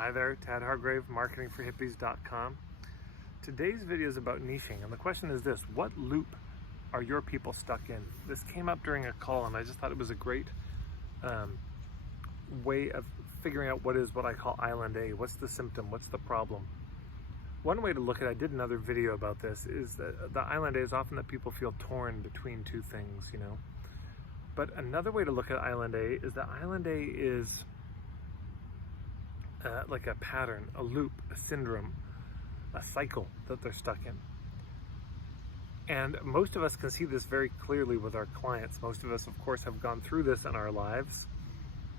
Hi there, Tad Hargrave, marketingforhippies.com. Today's video is about niching, and the question is this: what loop are your people stuck in? This came up during a call, and I just thought it was a great way of figuring out what I call Island A. What's the symptom? What's the problem? One way to look at it, I did another video about this, is that the Island A is often that people feel torn between two things, you know. But another way to look at Island A is that Island A is like a pattern, a loop, a syndrome, a cycle that they're stuck in. And most of us can see this very clearly with our clients. Most of us, of course, have gone through this in our lives.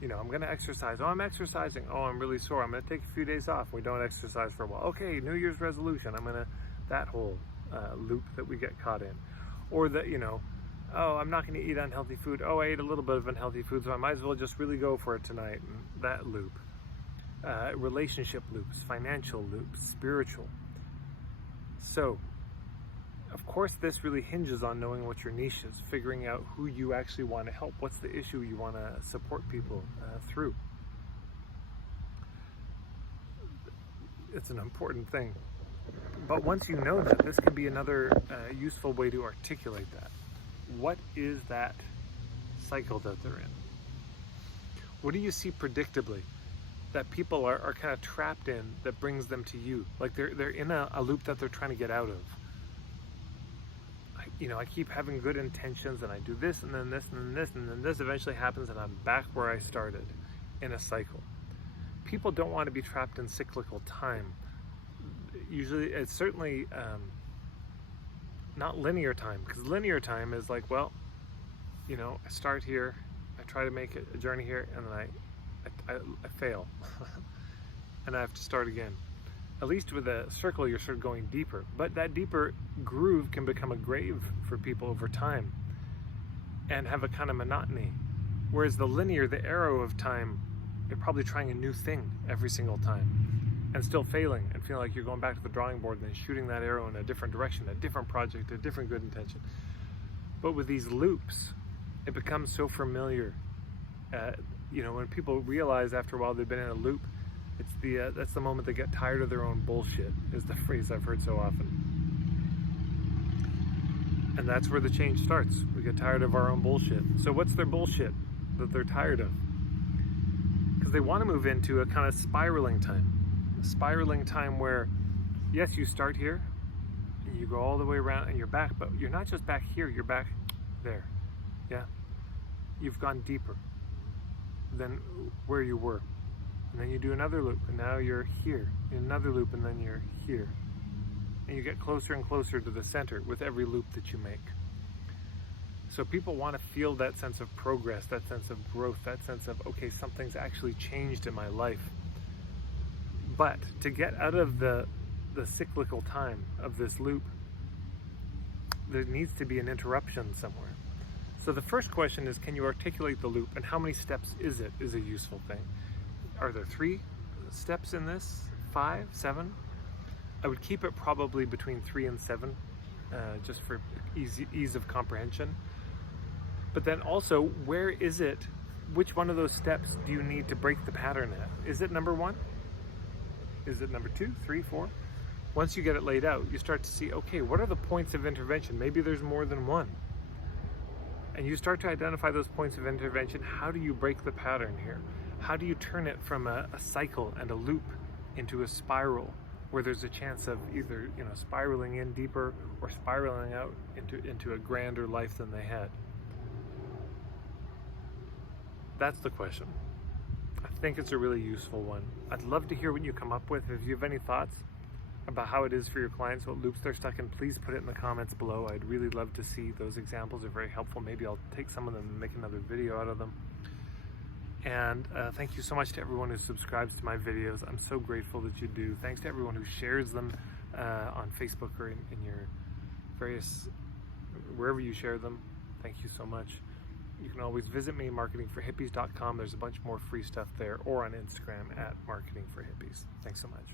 You know, I'm going to exercise. Oh, I'm exercising. Oh, I'm really sore. I'm going to take a few days off. We don't exercise for a while. Okay, New Year's resolution. That whole loop that we get caught in. Or that, you know, oh, I'm not going to eat unhealthy food. Oh, I ate a little bit of unhealthy food, so I might as well just really go for it tonight. And that loop. Relationship loops, financial loops, spiritual. So, of course, this really hinges on knowing what your niche is, figuring out who you actually want to help, what's the issue you want to support people through. It's an important thing. But once you know that, this can be another useful way to articulate that. What is that cycle that they're in? What do you see predictably that people are kind of trapped in that brings them to you? Like they're in a loop that they're trying to get out of. I keep having good intentions, and I do this and then this and then this, and then this eventually happens, and I'm back where I started in a cycle. People don't want to be trapped in cyclical time. Usually it's certainly not linear time, because linear time is like, well, you know, I start here, I try to make a journey here, and then I fail and I have to start again. At least with a circle, you're sort of going deeper, but that deeper groove can become a grave for people over time and have a kind of monotony. Whereas the linear, the arrow of time, you're probably trying a new thing every single time and still failing and feeling like you're going back to the drawing board and then shooting that arrow in a different direction, a different project, a different good intention. But with these loops, it becomes so familiar. You know, when people realize after a while they've been in a loop, it's that's the moment they get tired of their own bullshit, is the phrase I've heard so often. And that's where the change starts. We get tired of our own bullshit. So what's their bullshit that they're tired of? Because they want to move into a kind of spiraling time where, yes, you start here and you go all the way around and you're back, but you're not just back here, you're back there. Yeah, you've gone deeper than where you were. And then you do another loop, and now you're here. Another loop, and then you're here. And you get closer and closer to the center with every loop that you make. So people want to feel that sense of progress, that sense of growth, that sense of, okay, something's actually changed in my life. But to get out of the cyclical time of this loop, there needs to be an interruption somewhere. So the first question is, can you articulate the loop, and how many steps is it, is a useful thing. Are there 3 steps in this? 5, 7? I would keep it probably between 3 and 7, just for ease of comprehension. But then also, where is it? Which one of those steps do you need to break the pattern at? Is it number 1? Is it number 2, 3, 4? Once you get it laid out, you start to see, okay, what are the points of intervention? Maybe there's more than one. And you start to identify those points of intervention. How do you break the pattern here? How do you turn it from a cycle and a loop into a spiral where there's a chance of either, you know, spiraling in deeper or spiraling out into a grander life than they had? That's the question. I think it's a really useful one. I'd love to hear what you come up with. If you have any thoughts about how it is for your clients, what loops they're stuck in, please put it in the comments below. I'd really love to see those examples. They're very helpful. Maybe I'll take some of them and make another video out of them. And thank you so much to everyone who subscribes to my videos. I'm so grateful that you do. Thanks to everyone who shares them on Facebook or in your various, wherever you share them. Thank you so much. You can always visit me, marketingforhippies.com. There's a bunch more free stuff there, or on Instagram at marketingforhippies. Thanks so much.